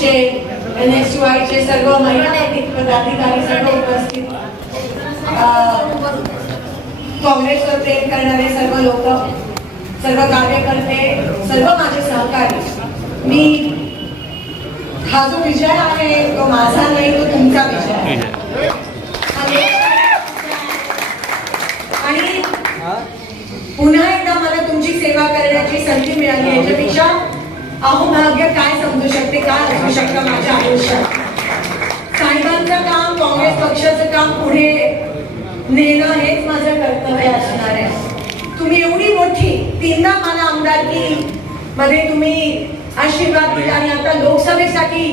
चे N S चे सर्व महिला नैतिक पदाधिकारी सर्व उपस्थित अं, करणारे सर्व लोक सर्व कार्यकर्ते सर्व माझे सहकारी. मी हा जो विजय आहे तो माझा नाही तो तुमचा विजय आहे. आणि पुन्हा एकदा मला तुमची सेवा करण्याची संधी मिळाली याच्यापेक्षा अहोभाग्य काय समजू शकते काय असू शकतं माझ्या आयुष्यात? साहेबांचं काम काँग्रेस पक्षाचं काम पुढे नेणं हेच माझं कर्तव्य असणार आहे. तुम्ही एवढी मोठी तीनदा मला आमदारकी मध्ये तुम्ही आशीर्वाद दिला आणि आता लोकसभेसाठी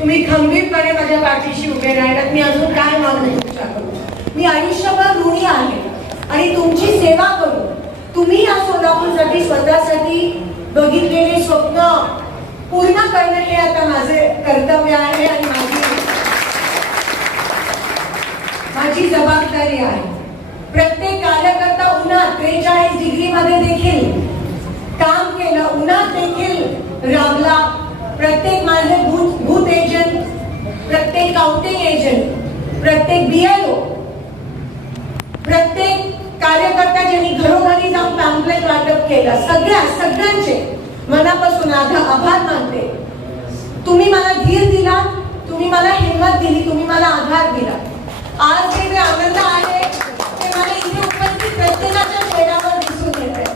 तुम्ही खंबीरपणे माझ्या पाठीशी उभे राहिलात. मी अजून काय मागू तुमच्याकडून मी आयुष्यभर ऋणी आहे. आणि तुमची सेवा करू तुम्ही या सोलापूरसाठी स्वतःसाठी बघितलेले स्वप्न पूर्ण करणं हे आता माझे कर्तव्य आहे आणि माझी माझी जबाबदारी आहे. प्रत्येक कार्यकर्ता उन्हात त्रेचाळीस डिग्री मध्ये देखील काम केलं. उन्हात देखील राबला. प्रत्येक माझे बूथ बूथ एजंट प्रत्येक काउंटिंग एजंट प्रत्येक बीएलओ प्रत्येक कार्यकर्ता ज्यांनी घरोघरी जाऊन पॅम्पलेट वाटत केलं. सगळ्या सगळ्यांचे मनापासून आधा- आभार मानते. तुम्ही मला धीर दिला तुम्ही मला हिंमत दिली तुम्ही मला आधार दिला. आज जे जे आनंद आहे ते मला इथे उपस्थित प्रत्येकाच्या चेहऱ्यावर दिसून येत आहे.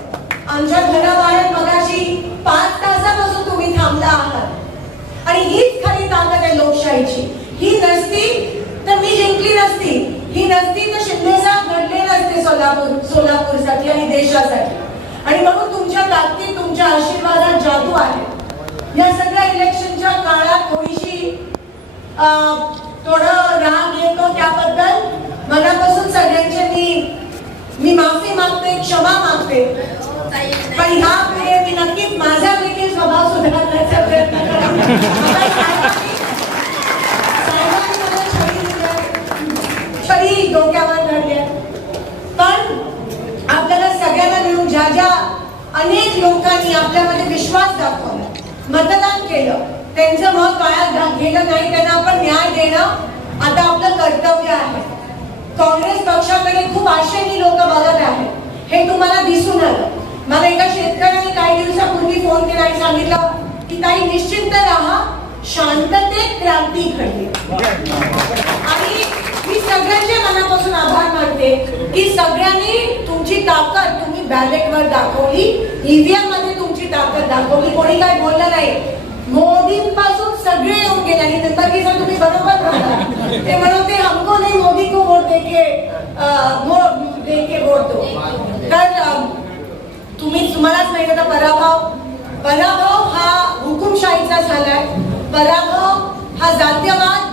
आमच्या घराबाहेर मगाशी पाच तासापासून तुम्ही थांबला आहात. आणि हीच खरी ताकद आहे लोकशाहीची. ही नसती तर मी जिंकली नसती. ही नसती तर शिंदे साहेब घडले नसते सोलापूर सोलापूरसाठी आणि देशासाठी. आणि म्हणून तुमच्या ताकदीत तुमच्या आशीर्वादात जादू आहे. या सगळ्या इलेक्शनच्या काळात थोडीशी अं, थोडं राग येतो त्याबद्दल. मनापासून सगळ्यांचे मी मी माफी मागते क्षमा मागते. पण ह्या पुढे मी नक्कीच माझा देखील मतदान केलं. त्यांचं मत वाया गेलं नाही त्यांना आपण न्याय देणं आता आपलं कर्तव्य आहे. काँग्रेस पक्षाकडे खूप आशेने लोक बघत आहेत. हे तुम्हाला दिसून आलं. मला एका शेतकऱ्याने काही दिवसापूर्वी फोन केला आणि सांगितलं की काही निश्चिंत राहा. शांततेत क्रांती घडली. आणि मी सगळ्यांच्या मनापासून आभार मानते. की सगळ्यांनी तुमची ताकद तुम्ही बॅलेटवर दाखवली ईव्हीएममध्ये तुमची ताकद दाखवली कोणी काय बोललं नाही. मोदींपासून सगळे येऊन गेले आणि निंबर्गीचा तुम्ही बरोबर ते म्हणते हमको नाही मोदी को वोट देके अं, वोट देके वोट दो. तर तुम्ही तुम्हालाच माहिती आता पराभव. पराभव हा हुकुमशाहीचा झालाय. पराभव हा जातीयवाद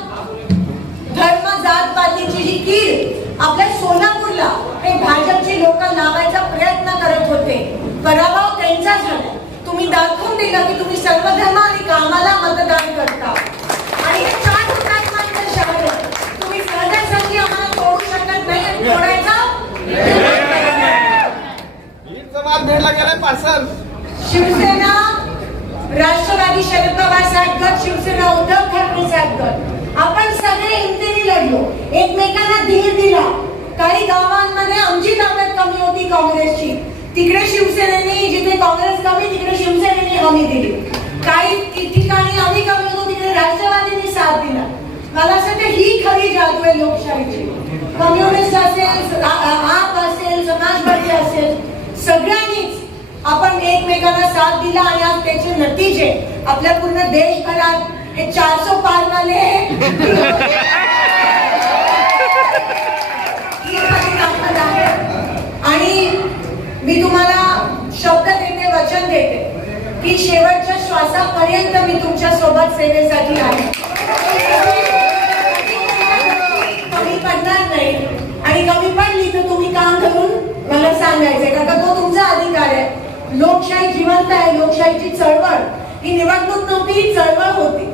धर्म जात पातीची जी कीड आपल्या सोलापूरला हे भाजपची लोक लावायचा प्रयत्न करत होते पराभव त्यांचा झाला तुम्ही दाखवून दिलं की तुम्ही सर्व धर्म आणि कामाला मतदान करता. आणि हे चार हुतात्म्यांचं शहर तुम्ही सहजासहजी आम्हाला तोडू शकत नाही आणि तोडायचा शिवसेना राष्ट्रवादी शरद पवार साहेब गट शिवसेना उद्धव ठाकरे साहेब गट. आपण सगळे हिमतीने लढलो. एकमेकांना धीर दिला. काही गावांमध्ये आमची ताकद कमी होती काँग्रेसची. तिकडे शिवसेनेने काँग्रेस कमी तिकडे शिवसेनेने हमी दिली. काही ठिकाणी आम्ही कमी होतो तिकडे राष्ट्रवादीने साथ दिला. मला असं वाटतं ही खरी जादू आहे लोकशाहीची. कम्युनिस्ट असेल आप असेल समाजवादी असेल सगळ्यांनीच आपण एकमेकांना साथ दिला आणि आज त्याचे नतीजे आपल्या पूर्ण देशभरात हे चारशे पार वाले ही खरी ताकद आहे. आणि मी तुम्हाला शब्द देते वचन देते की शेवटच्या श्वासापर्यंत मी तुमच्यासोबत सेवेसाठी आहे. कमी पडणार नाही. आणि कमी पडली तर तुम्ही काम करून मला सांगायचंय कारण का तो तुमचा अधिकार आहे. लोकशाही जिवंत आहे. लोकशाहीची चळवळ. ही निवडणूक नव्हती ही चळवळ होती.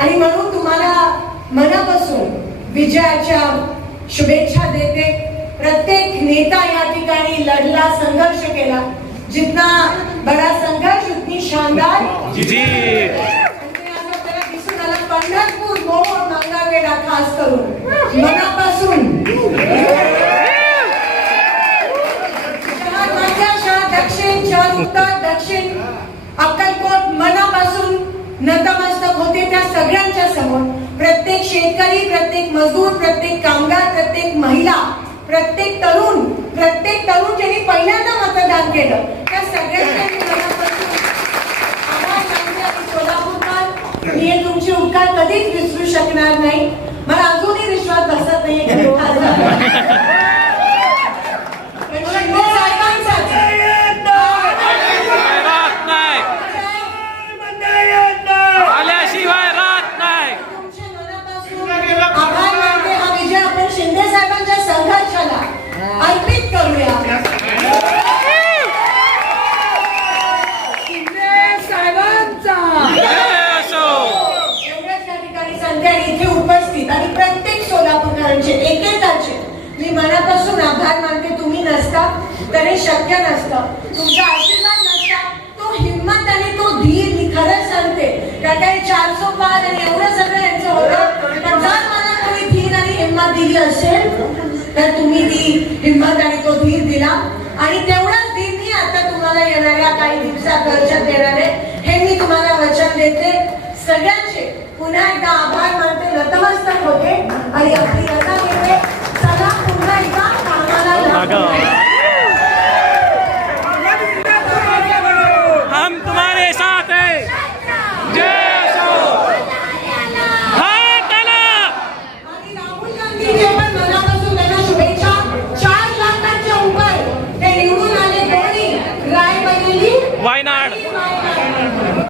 आणि म्हणून तुम्हाला मनापासून विजयाच्या शुभेच्छा देते. प्रत्येक नेता या ठिकाणी लढला संघर्ष केला. जितना बड़ा संघर्ष उतनी शानदार. जी जी. दिसून आलं खास करून. मनापासून. शहर मध्य शहर दक्षिण शहर उत्तर दक्षिण. अक्कलकोट मनापासून नतमस्तक होते त्या सगळ्यांच्या समोर. प्रत्येक शेतकरी प्रत्येक मजदूर प्रत्येक कामगार प्रत्येक महिला प्रत्येक तरुण प्रत्येक तरुण ज्यांनी पहिल्यांदा मतदान केलं. त्या सगळ्यांच्या मी मनापासून सोलापूरकर मी तुमचे उपकार कधीच विसरू शकणार नाही. मला अजूनही विश्वास बसत नाही की हे खासदार पण शिंदे साहेबांचाच राहत नाही आल्याशिवाय राहत नाही तुमच्या मनापासून आभार मानते हा विजय आपण शिंदे साहेबांच्या संघर्षाला अर्पित करूया जय असो एवढंच या ठिकाणी सांगते आणि इथे उपस्थित आणि प्रत्येक सोलापूरकरांचे एकेकाचे मी मनापासून आभार मानते तुम्ही नसता तर हे नसतं. तुमचा आशीर्वाद नसता. तो हिंमत आणि तो धीर मी खरंच सांगते. कारण काही चारसो पाच आणि एवढं सगळं यांचं होतं. पण जर मला कोणी धीर आणि हिंमत दिली असेल तर तुम्ही ती हिंमत आणि तो धीर दिला. आणि तेवढाच धीर मी आता तुम्हाला येणाऱ्या काही दिवसात वचन देणार आहे. हे मी तुम्हाला वचन देते. सगळ्यांचे पुन्हा एकदा आभार मानते. नतमस्तक होते. आणि आपली रजा घेते चला पुन्हा एकदा कामाला